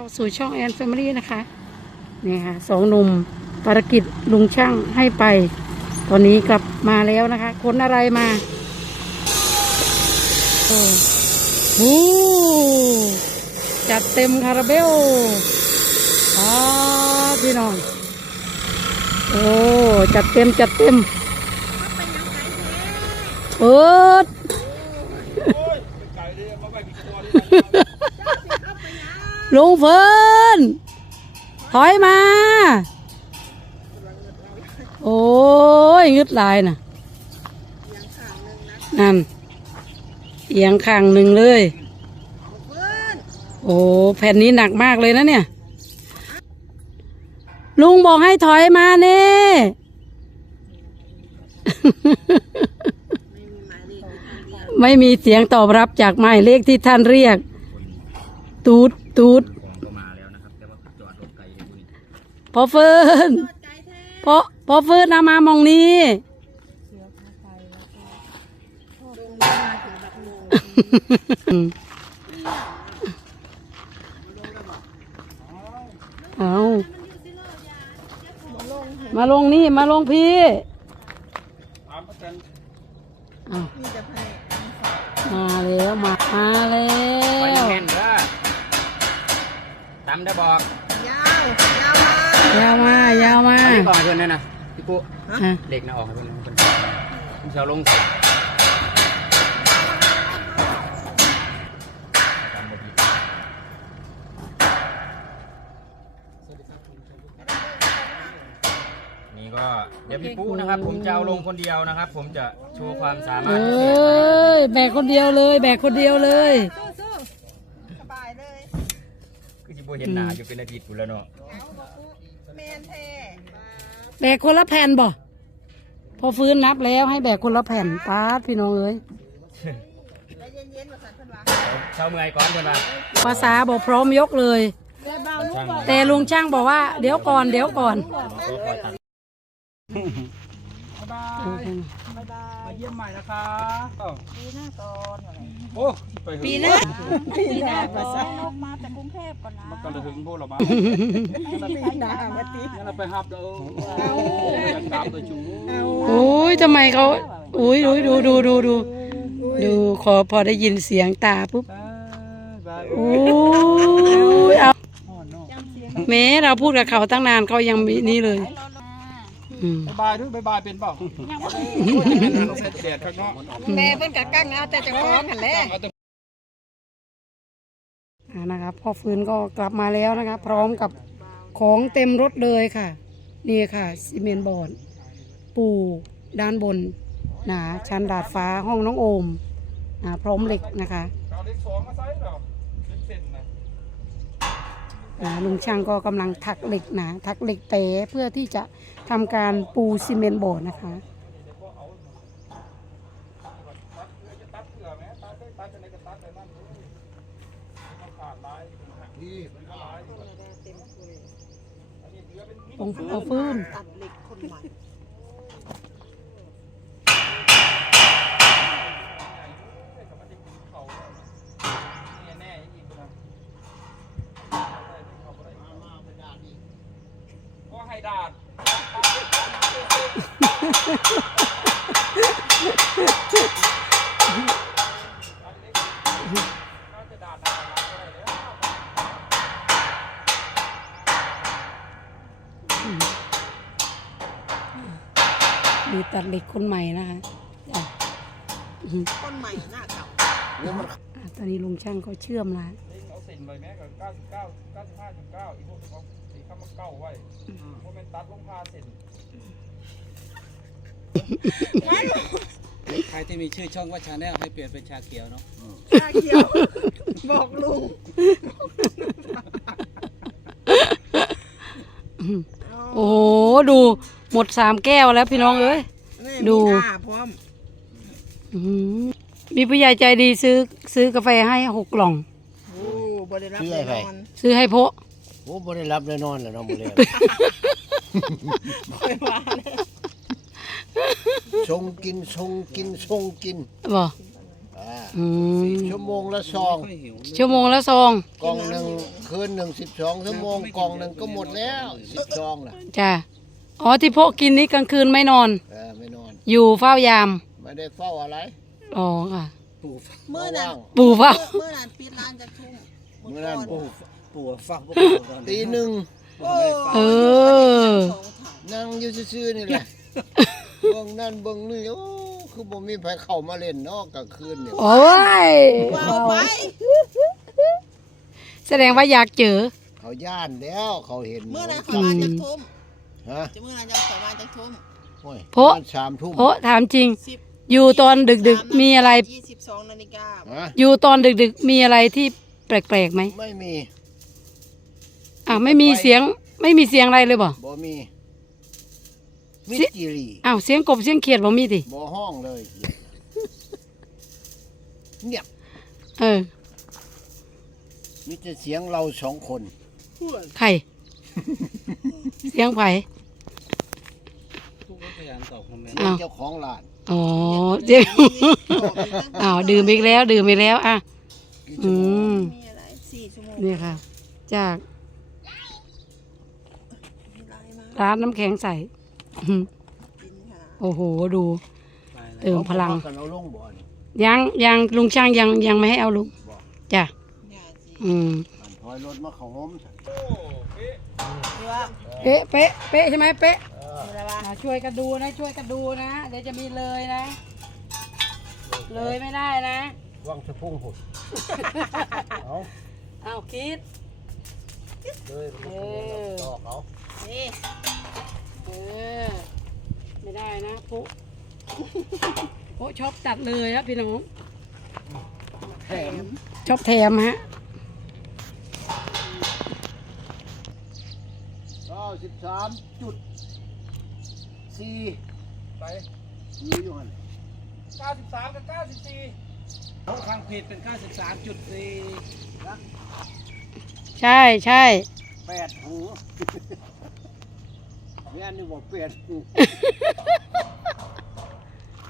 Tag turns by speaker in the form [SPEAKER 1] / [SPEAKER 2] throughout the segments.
[SPEAKER 1] ยินดีต้อนรับเข้าสู่ช่องแอนแฟมิลี่นะคะนี่ค่ะสองหนุ่มภารกิจลุงช่างให้ไป ตอนนี้กลับมาแล้วนะคะขนอะไรมาโอ้โหจัดเต็มคาราเบลอ๋อพี่น้อง โอ้ จัดเต็มจัดเต็มเปิด ลุงเฟิร์นถอยมา โอ้ยงึดลายน่ะนั่นเอียงข้างหนึ่งเลย โอ้แผ่นนี้หนักมากเลยนะเนี่ย ลุงบอกให้ถอยมาเน่ไม่มีเสียงตอบรับจากหมายเลขที่ท่านเรียก ตูดตูด
[SPEAKER 2] ของก็มาแล้วนะครับ แต่ว่าจอดรถไกลเลยคุณ
[SPEAKER 1] พอเฟิร์นพอพอเฟิร์นเอามามองนี้เอามาลงนี่มาลงพี่เอามาแล้วมามาแล้
[SPEAKER 2] ไป
[SPEAKER 1] ว
[SPEAKER 2] แม่นเด้อ ตำได้บอก
[SPEAKER 3] ยาวยาวมา
[SPEAKER 1] ยาวมายาวมา
[SPEAKER 2] อันนี้ก่อนให้เพื่อนด้วยนะพี่ปุ๊
[SPEAKER 1] อะ
[SPEAKER 2] เด็กนะออกให้เพื่อนนะเพื่อนเช้าลงสลับนี่ก็เดี๋ยวพี่ปุ๊นะครับ ผมจะเอาลงคนเดียวนะครับ ผมจะโชว์ความสามาร
[SPEAKER 1] เอ
[SPEAKER 2] ถพิเศษนะครั้
[SPEAKER 1] ยแบกคนเดียวเลย แบกคนเดียวเลย
[SPEAKER 3] สู้ๆสบายเลย
[SPEAKER 2] คือจิโบเห็นหน้าอยู่เป็นอาทิตย์กูแล้วเนาะ
[SPEAKER 3] เอาบอกกูแมนแท้
[SPEAKER 1] แบกคนละแผ่นบ่พอฟื้นนับแล้วให้แบกคนละแผ่นป้าดพี่น้องเอ้ย
[SPEAKER 3] แล้วเย็นๆมาสั่นเพิ่นว่า
[SPEAKER 2] เช้าเมื่อยก่อนเพื่อนว่า
[SPEAKER 1] ภาษาบอกพร้อมยกเลย
[SPEAKER 2] ช่าง
[SPEAKER 1] แต่ลุงช่างบอกว่าเดี๋ยวก่อนเดี๋ยวก่อน
[SPEAKER 2] ก็คอยตัด
[SPEAKER 4] มาเยี่ยมใหม่นะคะ
[SPEAKER 3] ปีหน้าก่อน
[SPEAKER 4] โอ้ไปหึง
[SPEAKER 3] ปีหน้าปีหน้าภาษาลงมาจากกรุงเทพก่อนนะ
[SPEAKER 4] มันก็เลยหึงพวกเรามา
[SPEAKER 3] ปีหน้ามาติ
[SPEAKER 4] งั้นเราไปฮับเด้อเอาอยากตามตัวจู
[SPEAKER 1] โอ้ยทำไมเขาอุ้ยดูดูดูดูดูดูขอพอได้ยินเสียงตาปุ๊บ
[SPEAKER 4] บาย
[SPEAKER 1] โอ้ยเอา
[SPEAKER 4] พ่อเนาะ
[SPEAKER 1] แม้เราพูดกับเขาตั้งนานเขายังมีนี่เลย อืม
[SPEAKER 4] บายด้วยบายบายเป็นเปล่าเราใส่แดดข้างนอก
[SPEAKER 3] แม่เพิ่นกะกั้งเอาแต่เจะคล้าของหันแหละ
[SPEAKER 4] เอาแต่
[SPEAKER 1] อ่านะครับพ่อฟื้นก็กลับมาแล้วนะคะพร้อมกับของเต็มรถเลยค่ะ นี่ค่ะซีเมนต์บอร์ดปูด้านบนนะชั้นดาดฟ้าห้องน้องโอมนะพร้อมเหล็กนะคะ
[SPEAKER 4] นะ
[SPEAKER 1] ลุงช่างก็กำลังถักเหล็กนะถักเหล็กเป๋เพื่อที่จะทำการปูซีเมนต์บอร์ดนะคะ
[SPEAKER 4] ตัดเผื่อไหมตัดได้ตัดจะไหนก็ตัดไปนั่นเลยมันขาดลายนี่มันก็ลายอันนี้เหลือเป็นมิ
[SPEAKER 1] ตรงเอาฟื้น
[SPEAKER 3] ตัดเหล็กคนใหม่
[SPEAKER 1] มีตัดเหล็กคนใหม่นะคะจ้ะ
[SPEAKER 3] คนใหม่หน้าเก่า
[SPEAKER 1] อะตอนนี้ลุงช่างก็เชื่อมแล้ว
[SPEAKER 4] เอาเส้นไปแม้กับ99 95.9อีกพวกเขาสีข้ามาเก้าไว้โมเมนตัดลงพาเส้น
[SPEAKER 5] ใครที่มีชื่อช่องว่าชาแนลให้เปลี่ยนเป็นชาเขียวเนาะ
[SPEAKER 3] ชาเขียว บอกลุง
[SPEAKER 1] โอ้โห ดูหมดสามแก้วแล้วพี่น้องเอ้ย
[SPEAKER 3] นี่
[SPEAKER 1] ดู
[SPEAKER 3] มีหน้าพร้อม
[SPEAKER 1] อื้อหือมีผู้ใหญ่ใจดีซื้อซื้อกาแฟให้หกกล่อง
[SPEAKER 3] โอ้บริรับ
[SPEAKER 6] ชื่อ
[SPEAKER 3] แน่
[SPEAKER 6] อะไร
[SPEAKER 3] นอน
[SPEAKER 1] ซื้อให้โพะ
[SPEAKER 6] โอ้บ่ได้รับแน่นอนแหละเนาะมื้อแรก
[SPEAKER 3] คอยว่าเลย
[SPEAKER 6] ชงกินชงกินชงกิน
[SPEAKER 1] บอก
[SPEAKER 6] ออ่า
[SPEAKER 1] อืม
[SPEAKER 6] ชั่วโมงละซอง
[SPEAKER 5] ไม่ค่อยหิว
[SPEAKER 1] ชั่วโมงละซอง
[SPEAKER 6] กล่องหนึ่งคืนหนึ่งสิบสองชั่วโมงกล่องหนึ่งก็หมดแล้วสิบซองน่ะ
[SPEAKER 1] จ้ะ อ๋อที่พวกกินนี้กลางคืนไม่นอน
[SPEAKER 6] เออไม่นอน
[SPEAKER 1] อยู่เฝ้ายาม
[SPEAKER 6] ไม่ได้เฝ้าอะไร
[SPEAKER 1] อ๋อค่ะ
[SPEAKER 5] ปู่
[SPEAKER 3] เมื่อนั้น
[SPEAKER 6] ว่าง
[SPEAKER 1] ปู่เฝ้า
[SPEAKER 3] เมื่อนั้นปิดร้านจะทุ่ม
[SPEAKER 6] เมื่อนั้น
[SPEAKER 3] ก่
[SPEAKER 5] ปู่ปู่ฟังพวกเราตอน
[SPEAKER 6] ตีหนึ่ง
[SPEAKER 3] โอ้
[SPEAKER 1] เออ
[SPEAKER 3] สองถัง
[SPEAKER 6] นั่งอยู่ซื่อๆนี่แหละเบิ่งนั่นเบิ่งนี่โอ้คือบ่มีไผเข้ามาเล่นเนาะกลางคืนเนี่ย
[SPEAKER 1] โอ้ย
[SPEAKER 3] ว้าวไป
[SPEAKER 1] แสดงว่าอยากเจอ
[SPEAKER 6] เขาย่านแล้วเขาเห็น
[SPEAKER 3] เมื่อนั้นเขามาจะทุ่ม
[SPEAKER 6] ฮะ
[SPEAKER 3] จะเมื่อนั้นจะเขามาจะทุ่ม
[SPEAKER 6] โอ้ย
[SPEAKER 1] โพะ
[SPEAKER 6] มันสามทุ่ม
[SPEAKER 1] โอ้ถามจริง
[SPEAKER 3] สิบ
[SPEAKER 1] อยู่ตอนดึกๆ มีอะไร
[SPEAKER 3] ยี่สิบสองนาฬิกา
[SPEAKER 6] ฮะ
[SPEAKER 1] อยู่ตอนดึกๆ มีอะไรที่แปลกๆไหม
[SPEAKER 6] ไม่มี
[SPEAKER 1] อะไม่มีเสียงไม่มีเสียงอะไรเลยบ่
[SPEAKER 6] บ่มีมิ
[SPEAKER 1] สิ
[SPEAKER 6] จิรี
[SPEAKER 1] อ้าวเสียงกบเสียงเขียดบ่มีติ
[SPEAKER 6] บ่ห้องเลยเงียบ
[SPEAKER 1] เออ
[SPEAKER 6] มีแต่เสียงเราสองคน
[SPEAKER 1] ใคร เสียงไผ
[SPEAKER 5] ปู่ก็พยายามตอบคอมเมนต์
[SPEAKER 1] อ้าว
[SPEAKER 6] เจ้าของร้าน
[SPEAKER 1] อ๋อเจ๊อ้าวดื่มอีกแล้ว ดื่มอีกแล้วอะ
[SPEAKER 6] กี่
[SPEAKER 1] อื
[SPEAKER 6] ชั่วโมง
[SPEAKER 1] ม
[SPEAKER 3] มีอะไรสี่ชั่วโมง
[SPEAKER 1] นี่ค่ะ จาก
[SPEAKER 3] มีไลน์มา
[SPEAKER 1] ร้านน้ำแข็งใสอื้อหือ
[SPEAKER 3] กินค่ะ
[SPEAKER 1] โอ้โหดู
[SPEAKER 5] ไปแล้ว
[SPEAKER 1] เติมพลัง
[SPEAKER 6] เขากันเอาลงบ่นี่
[SPEAKER 1] ยังยังลุงช่างยังยังไม่ให้เอาลุงจ้ะ
[SPEAKER 3] อย่าสิ
[SPEAKER 1] อืม
[SPEAKER 6] มัน ถอยรถมาเข้าห้มซะ
[SPEAKER 3] ดีว่า
[SPEAKER 1] เป๊ะเป๊ะเป๊ะใช่ไหมเป๊ะ
[SPEAKER 3] มีอะไรวะ
[SPEAKER 1] อ่าช่วยกันดูนะ ช่วยกันดูนะ เดี๋ยวจะมีเลยนะ เลยไม่ได้นะ
[SPEAKER 6] วังสะพุ่งพุ่นเอา
[SPEAKER 1] เอาคิด
[SPEAKER 6] เลย
[SPEAKER 1] เออ
[SPEAKER 6] ตอกเอา
[SPEAKER 3] นี่
[SPEAKER 1] เออ ไม่ได้นะปุ๊ปุ๊ชอบตัดเลยครับพี่น้อง
[SPEAKER 6] แถม
[SPEAKER 1] ชอบแถมฮะ
[SPEAKER 6] เก้า สิบสามจุดสี่
[SPEAKER 4] ไป
[SPEAKER 6] มีอยู่หัน
[SPEAKER 4] 93 กับ 94
[SPEAKER 5] เขาฟังผิดเป็น 93.4
[SPEAKER 1] ใช่ใช่
[SPEAKER 6] แปดหูแม่นนี่บอกแปดหู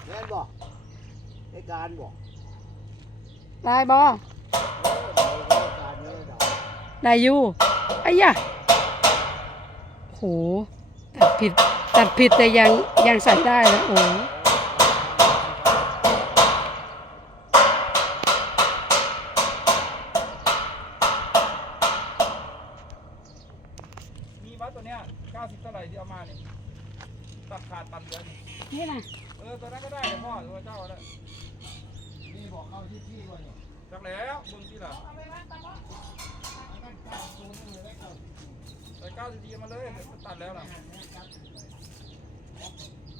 [SPEAKER 6] แม่นบอกในการบอก
[SPEAKER 1] ได้บอ
[SPEAKER 6] เออในการนี้ดอก
[SPEAKER 1] ได้อยู่ไอ้ยะ โห ตัดผิด ตัดผิดแต่ยังยังใส่ได้นะโอ้
[SPEAKER 4] มีวัดตัวเนี้ย90เท่าไหร่ที่เอามาเนี่ยตัดขาดตัดเหลือนี่
[SPEAKER 1] นี่นะ
[SPEAKER 4] เออตัวนั้นก็ได้เดี๋ยวพ่อตัวเจ้าก็ได้
[SPEAKER 6] นี่บอกเข้าที่ที่ว่าเนี่ย
[SPEAKER 4] จักแล้วเบิ่งที่ล่ะ ใส่90ทีมาเลยตัดแล้วล่ะ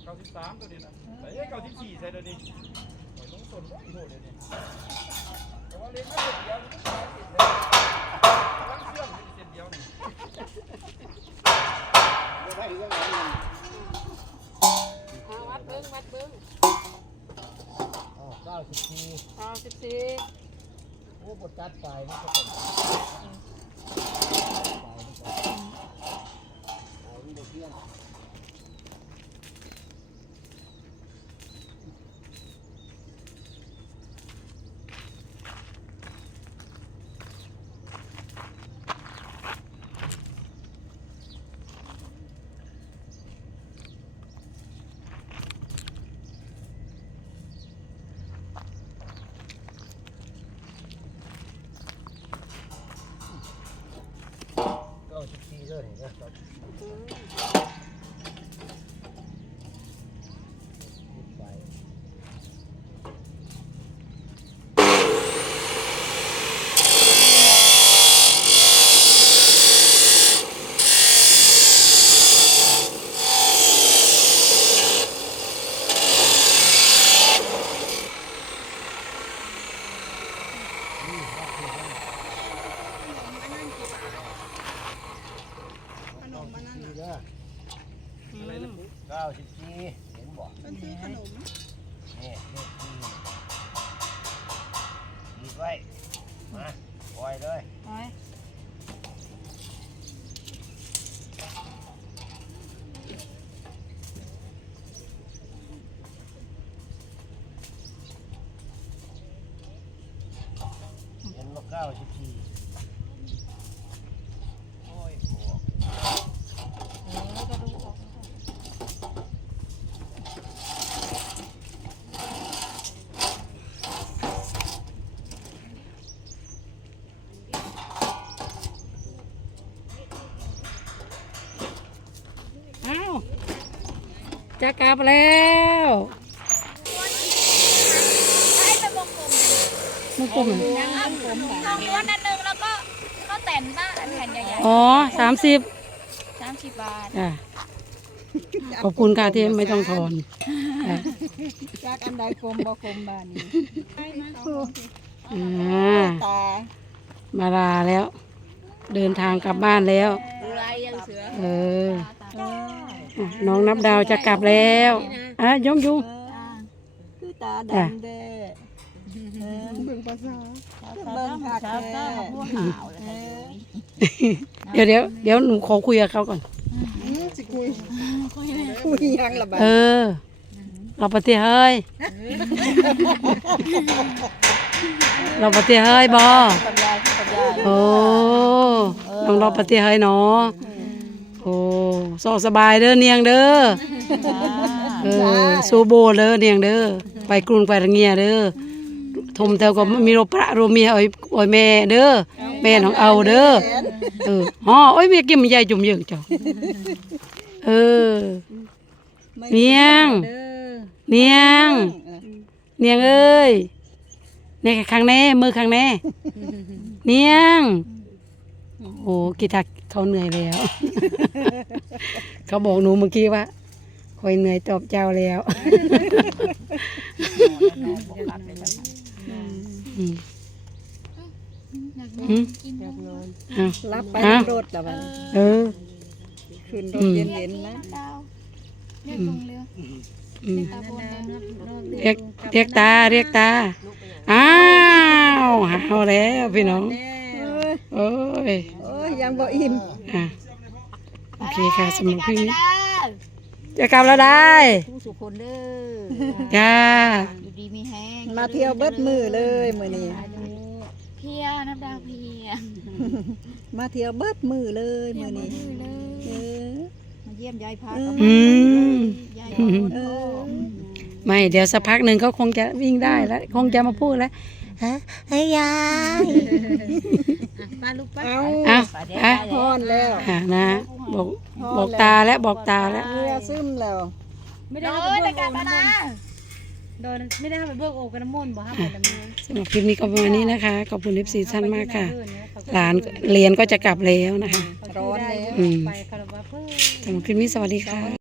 [SPEAKER 4] 93ตัวนี้นะใส่ให้94ใส่เดี๋ยวนี้โอ้ยลงสนโอ้ยโหเดี๋ยวนี้แต่ว่าเล็กไม่เสร็จเดียวนี่ก็เสร็จแล้วตั้งเชื่อมไม่ได้เสร็จเดียวนี่
[SPEAKER 6] ไม่ได้ยังไงนี่
[SPEAKER 1] วัดเบิ้งวัดเบิ้ง
[SPEAKER 6] เก้าสิบที
[SPEAKER 1] เอาสิบสี่
[SPEAKER 6] โอ้บทตัดไปนี่ก็เป็นไปนี่ก็เอานี่ก็เพี้ยน เก้าสิบสี่เลยนะไป
[SPEAKER 3] ขนมมันนั่น
[SPEAKER 6] สี่
[SPEAKER 3] น่ะ
[SPEAKER 6] เด้อเก้าสิบสี่เห็นบอก
[SPEAKER 3] มันซื้อขนม
[SPEAKER 6] นี่เลขที่ดีไว้ มาปล่อยเลย
[SPEAKER 1] ไป
[SPEAKER 4] ก้าสิบสี่
[SPEAKER 1] อ้าวจะกลับแล้ว
[SPEAKER 3] ให้เป็นวงกลม
[SPEAKER 1] มึงกลมเหรอ
[SPEAKER 3] ทองม้วนอันหนึงแล้วก็ข้าวแต่นบ้างอันแผ่นใหญ่
[SPEAKER 1] อ๋อสามสิบ
[SPEAKER 3] ๆสามสิบบาท
[SPEAKER 1] อะขอบคุณค่ะที่ไม่ต้องทอนอะ
[SPEAKER 3] จากอันใดกลมบ่กลมบานนี้
[SPEAKER 1] อ่า
[SPEAKER 3] ตา
[SPEAKER 1] มาลาแล้ว เดินทางกลับบ้านแล้ว
[SPEAKER 3] ไรยังเสือ
[SPEAKER 1] เอออะน้องนับดาวจะกลับแล้วอะยงยุง
[SPEAKER 3] คือตา
[SPEAKER 1] อะ
[SPEAKER 3] ดำเด้ เบิ่งภาษาเบิ่งภาษาแท้พวกหาวเลย
[SPEAKER 1] เดี๋ยวเดี๋ยวเดี๋ยวหนูขอคุยกับเขาก่อน
[SPEAKER 3] คุยยังละบา
[SPEAKER 1] เออเราปฏิเฮ้ยเราปฏิเฮ้ยบอ
[SPEAKER 3] ปัญญาที่ปัญญา
[SPEAKER 1] โอ้น้องเราปฏิเฮ้ยเนาะโอ้สอสบายเด้อเนียงเด้อเออสูโบเด้อเนียงเด้อไปกรุงไประเงียเด้อ ทมแถวก็มีโรประโรเมียอ้อยอ้อยแม่เด้อแม่ของเอาเด้อเออฮอโอ้ยเมียกินมันใหญ่จุ่มเยิงเจ้าเออเนียงเนียงเนียงเอ้ยเนี่ยข้างแน่มือข้างแน่เนียงโอ้กีตาร์เขาเหนื่อยแล้ว เขาบอกหนูเมื่อกี้ว่าคอยเหนื่อยตอบเจ้าแล้ว อืมอืมอ้าว
[SPEAKER 3] รับไป
[SPEAKER 1] ฮะ
[SPEAKER 3] รถละบัด
[SPEAKER 1] เออ
[SPEAKER 3] ขึ้นร
[SPEAKER 1] อื
[SPEAKER 3] ถ
[SPEAKER 1] ม
[SPEAKER 3] เย็นๆนะ
[SPEAKER 1] อืมอืมเรียกเรียกตาเรียกตา อ้าวหาวแล้วพี่น้อง โอ้ย
[SPEAKER 3] โอ้ยยังบ่อิ่ม
[SPEAKER 1] อะ โอเคค่ะสำหรับพี่นี้จะกลับแล้วได้
[SPEAKER 3] ผู้สุคนเด้อ
[SPEAKER 1] จ้า
[SPEAKER 3] อยู่ ดีมีแห้ง
[SPEAKER 7] มาเที่ยวเบิดมือเลยมื้อนี้
[SPEAKER 3] เพียน้ำดาวเพีย
[SPEAKER 7] มาเที่ยวเบิดมือเลยมื้อนี้
[SPEAKER 3] เลย
[SPEAKER 7] เออ
[SPEAKER 3] มาเยี่ยมยายพา
[SPEAKER 1] อืม
[SPEAKER 3] ยาย
[SPEAKER 7] เออ
[SPEAKER 1] ไม่เดี๋ยวสักพักหนึ่งเขาคงจะวิ่งได้แล้วคงจะมาพูดแล้วฮะเฮ้ยยาย
[SPEAKER 7] เอา
[SPEAKER 1] อะอะ
[SPEAKER 7] พอนแล้ว
[SPEAKER 1] อะนะบอกบอกตาแล้วบอกตาแล้ว
[SPEAKER 7] เรือซึมแล้ว
[SPEAKER 3] ไม่ได้ในการมานะ
[SPEAKER 8] โดยไม่ได้ทำไปเบิกโอกระมนต์บ่ห้ามไปดำเนิน
[SPEAKER 1] สำหรับคลิปนี้ก็ประมาณนี้นะคะ ขอบคุณเอฟซีท่านมากค่ะ หลานเรียนก็จะกลับแล้วนะคะ
[SPEAKER 7] ร้อนแล้ว
[SPEAKER 1] อืม
[SPEAKER 8] ไปคารวะเพื่อ
[SPEAKER 1] สำหรับคลิปนี้สวัสดีค่ะ